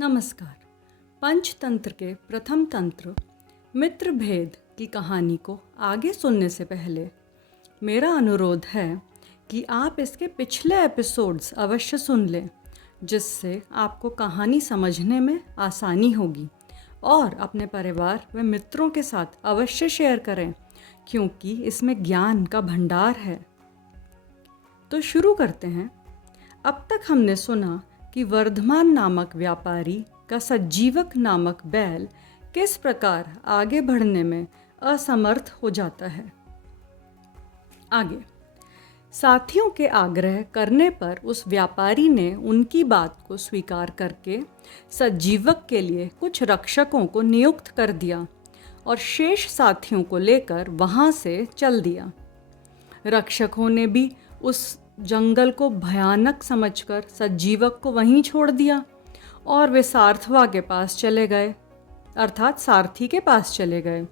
नमस्कार। पंचतंत्र के प्रथम तंत्र मित्र भेद की कहानी को आगे सुनने से पहले मेरा अनुरोध है कि आप इसके पिछले एपिसोड्स अवश्य सुन लें, जिससे आपको कहानी समझने में आसानी होगी और अपने परिवार व मित्रों के साथ अवश्य शेयर करें, क्योंकि इसमें ज्ञान का भंडार है। तो शुरू करते हैं। अब तक हमने सुना कि वर्धमान नामक व्यापारी का सज्जीवक नामक बैल किस प्रकार आगे बढ़ने में असमर्थ हो जाता है। आगे, साथियों के आग्रह करने पर उस व्यापारी ने उनकी बात को स्वीकार करके सज्जीवक के लिए कुछ रक्षकों को नियुक्त कर दिया और शेष साथियों को लेकर वहाँ से चल दिया। रक्षकों ने भी उस जंगल को भयानक समझकर सज्जीवक को वहीं छोड़ दिया और वे सार्थवा के पास चले गए, अर्थात सारथी के पास चले गए।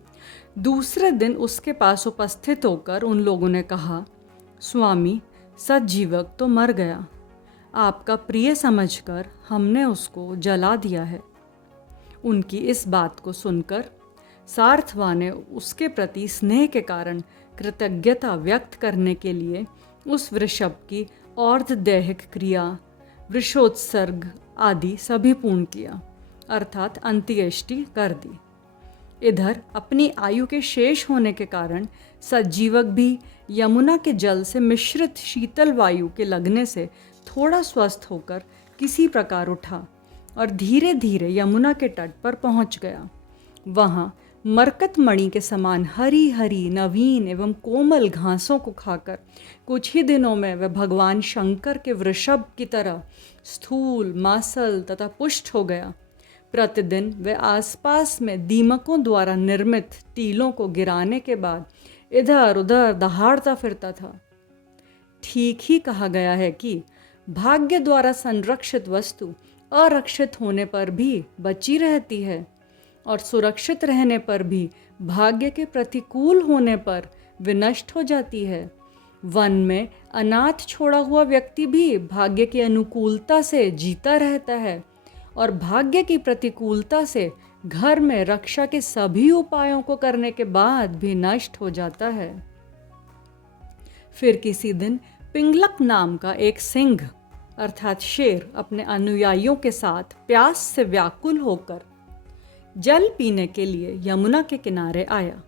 दूसरे दिन उसके पास उपस्थित होकर उन लोगों ने कहा, स्वामी, सज्जीवक तो मर गया। आपका प्रिय समझकर हमने उसको जला दिया है। उनकी इस बात को सुनकर सार्थवा ने उसके प्रति स्नेह के कारण कृतज्ञता व्यक्त करने के लिए उस वृषभ की और्धदैहिक क्रिया, वृषोत्सर्ग आदि सभी पूर्ण किया, अर्थात अंत्येष्टि कर दी। इधर अपनी आयु के शेष होने के कारण सज्जीवक भी यमुना के जल से मिश्रित शीतल वायु के लगने से थोड़ा स्वस्थ होकर किसी प्रकार उठा और धीरे धीरे यमुना के तट पर पहुंच गया। वहाँ मरकत मणि के समान हरी हरी नवीन एवं कोमल घासों को खाकर कुछ ही दिनों में वह भगवान शंकर के वृषभ की तरह स्थूल, मासल तथा पुष्ट हो गया। प्रतिदिन वह आसपास में दीमकों द्वारा निर्मित टीलों को गिराने के बाद इधर उधर दहाड़ता फिरता था। ठीक ही कहा गया है कि भाग्य द्वारा संरक्षित वस्तु अरक्षित होने पर भी बची रहती है और सुरक्षित रहने पर भी भाग्य के प्रतिकूल होने पर विनष्ट हो जाती है। वन में अनाथ छोड़ा हुआ व्यक्ति भी भाग्य की अनुकूलता से जीता रहता है और भाग्य की प्रतिकूलता से घर में रक्षा के सभी उपायों को करने के बाद भी नष्ट हो जाता है। फिर किसी दिन पिंगलक नाम का एक सिंह अर्थात शेर अपने अनुयायियों के साथ प्यास से व्याकुल होकर जल पीने के लिए यमुना के किनारे आया।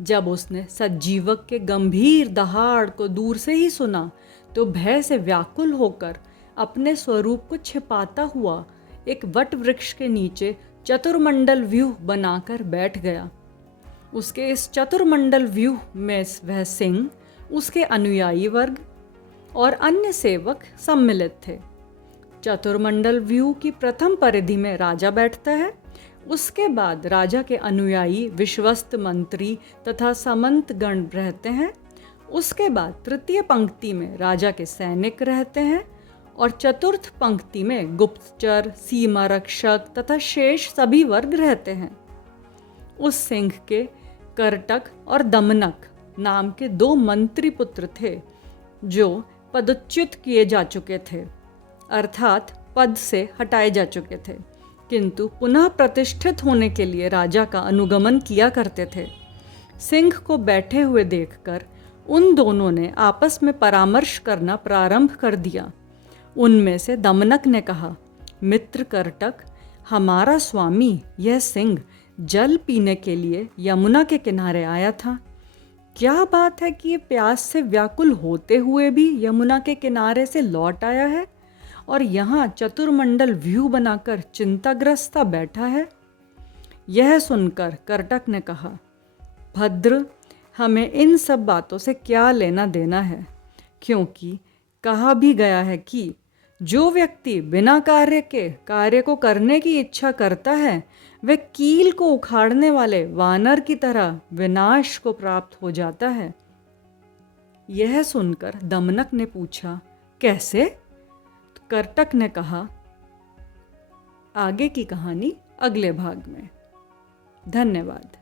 जब उसने सज्जीवक के गंभीर दहाड़ को दूर से ही सुना तो भय से व्याकुल होकर अपने स्वरूप को छिपाता हुआ एक वट वृक्ष के नीचे चतुर्मंडल व्यूह बनाकर बैठ गया। उसके इस चतुर्मंडल व्यूह में वह सिंह, उसके अनुयायी वर्ग और अन्य सेवक सम्मिलित थे। चतुर्मंडल व्यूह की प्रथम परिधि में राजा बैठता है, उसके बाद राजा के अनुयायी विश्वस्त मंत्री तथा समंत गण रहते हैं, उसके बाद तृतीय पंक्ति में राजा के सैनिक रहते हैं और चतुर्थ पंक्ति में गुप्तचर, सीमा रक्षक तथा शेष सभी वर्ग रहते हैं। उस सिंह के करटक और दमनक नाम के दो मंत्री पुत्र थे जो पदच्युत किए जा चुके थे, अर्थात पद से हटाए जा चुके थे, किंतु पुनः प्रतिष्ठित होने के लिए राजा का अनुगमन किया करते थे। सिंह को बैठे हुए देखकर उन दोनों ने आपस में परामर्श करना प्रारंभ कर दिया। उनमें से दमनक ने कहा, मित्र करटक, हमारा स्वामी यह सिंह जल पीने के लिए यमुना के किनारे आया था। क्या बात है कि ये प्यास से व्याकुल होते हुए भी यमुना के किनारे से लौट आया है और यहाँ चतुर्मंडल व्यू बनाकर चिंताग्रस्त बैठा है। यह सुनकर करटक ने कहा, भद्र, हमें इन सब बातों से क्या लेना देना है, क्योंकि कहा भी गया है कि जो व्यक्ति बिना कार्य को करने की इच्छा करता है वह कील को उखाड़ने वाले वानर की तरह विनाश को प्राप्त हो जाता है। यह सुनकर दमनक ने पूछा, कैसे? करटक ने कहा, आगे की कहानी अगले भाग में। धन्यवाद।